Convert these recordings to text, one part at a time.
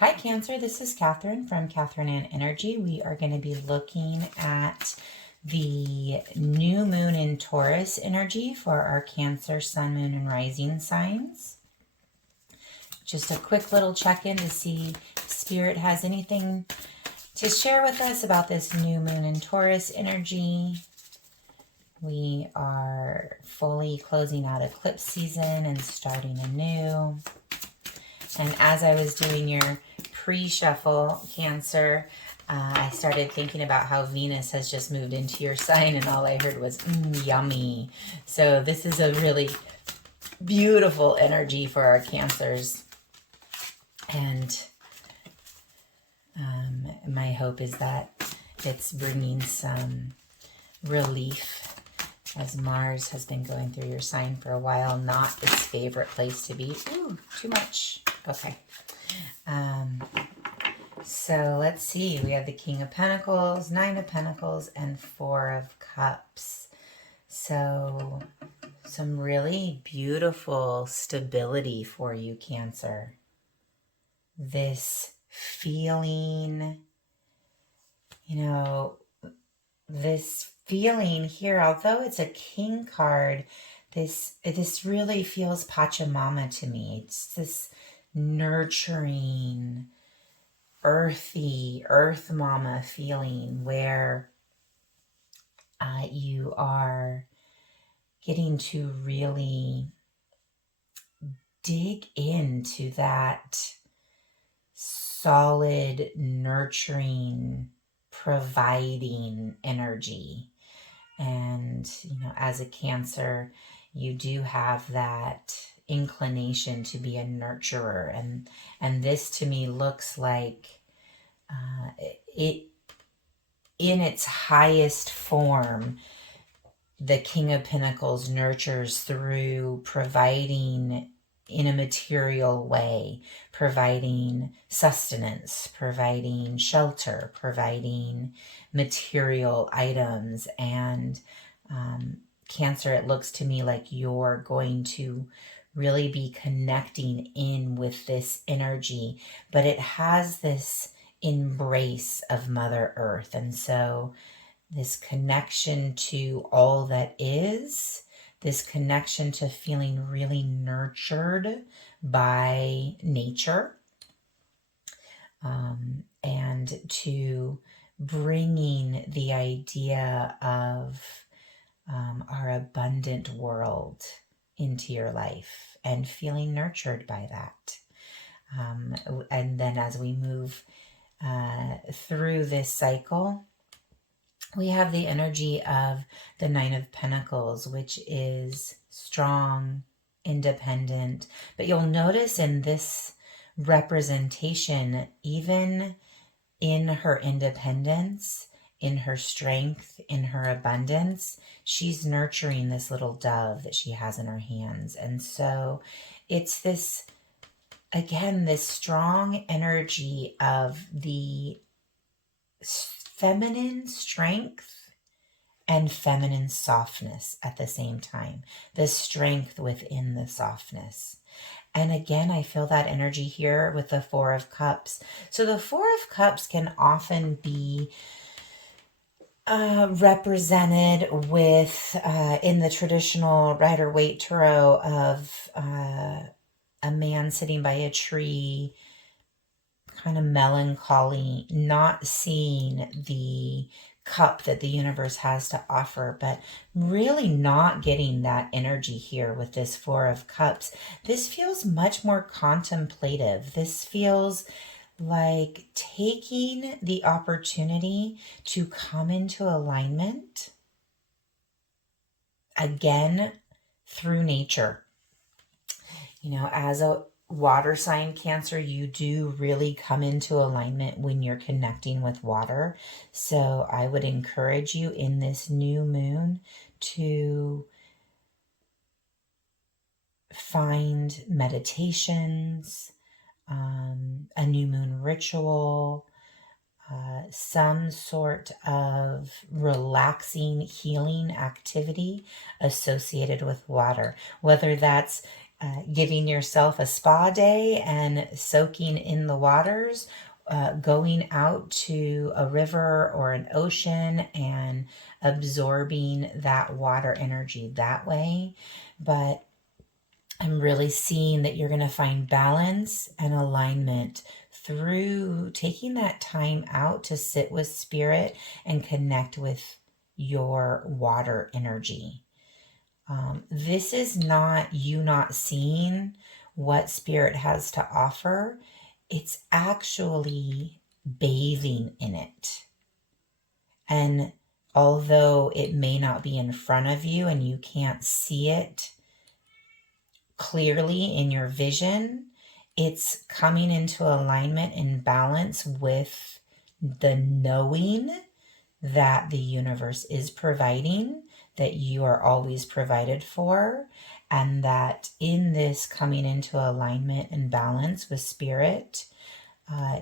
Hi, Cancer. This is Catherine from Catherine and Energy. We are going to be looking at the new moon in Taurus energy for our Cancer, Sun, Moon, and Rising signs. Just a quick little check-in to see if Spirit has anything to share with us about this new moon in Taurus energy. We are fully closing out eclipse season and starting anew. And as I was doing your pre-shuffle, Cancer, I started thinking about how Venus has just moved into your sign, and all I heard was, yummy. So this is a really beautiful energy for our Cancers. And my hope is that it's bringing some relief, as Mars has been going through your sign for a while, not its favorite place to be. Ooh, too much. Okay. So let's see. We have the King of Pentacles, Nine of Pentacles, and Four of Cups. So some really beautiful stability for you, Cancer. This feeling, this feeling here, although it's a King card, this really feels Pachamama to me. It's this nurturing, earthy, earth mama feeling where you are getting to really dig into that solid, nurturing, providing energy. And, as a Cancer, you do have that inclination to be a nurturer. And this to me looks like it in its highest form. The King of Pentacles nurtures through providing in a material way, providing sustenance, providing shelter, providing material items. And Cancer, it looks to me like you're going to really be connecting in with this energy, but it has this embrace of Mother Earth. And so this connection to all that is, this connection to feeling really nurtured by nature, and to bringing the idea of our abundant world into your life and feeling nurtured by that. And then as we move through this cycle, we have the energy of the Nine of Pentacles, which is strong, independent. But you'll notice in this representation, even in her independence, in her strength, in her abundance, she's nurturing this little dove that she has in her hands. And so it's this, again, this strong energy of the feminine strength and feminine softness at the same time. The strength within the softness. And again, I feel that energy here with the Four of Cups. So the Four of Cups can often be represented with, in the traditional Rider-Waite Tarot, of a man sitting by a tree, kind of melancholy, not seeing the cup that the universe has to offer, but really not getting that energy here with this Four of Cups. This feels much more contemplative. This feels like taking the opportunity to come into alignment again through nature. As a water sign, Cancer, you do really come into alignment when you're connecting with water. So I would encourage you in this new moon to find meditations, a new moon ritual, some sort of relaxing, healing activity associated with water, whether that's giving yourself a spa day and soaking in the waters, going out to a river or an ocean and absorbing that water energy that way. But I'm really seeing that you're going to find balance and alignment through taking that time out to sit with spirit and connect with your water energy. This is not you not seeing what spirit has to offer. It's actually bathing in it. And although it may not be in front of you and you can't see it clearly in your vision, it's coming into alignment and balance with the knowing that the universe is providing, that you are always provided for, and that in this coming into alignment and balance with spirit,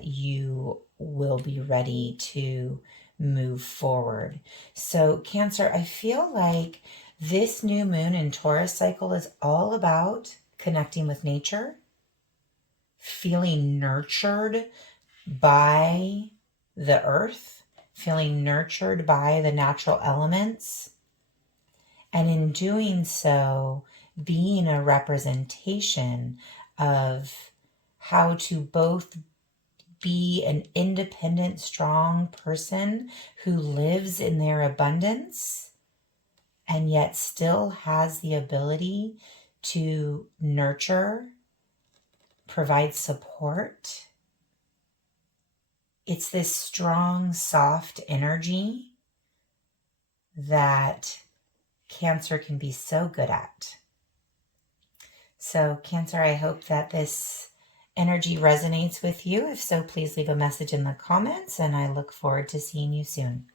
you will be ready to move forward. So Cancer, I feel like this new moon in Taurus cycle is all about connecting with nature, feeling nurtured by the earth, feeling nurtured by the natural elements, and in doing so, being a representation of how to both be an independent, strong person who lives in their abundance and yet still has the ability to nurture, provide support. It's this strong, soft energy that Cancer can be so good at. So Cancer, I hope that this energy resonates with you. If so, please leave a message in the comments, and I look forward to seeing you soon.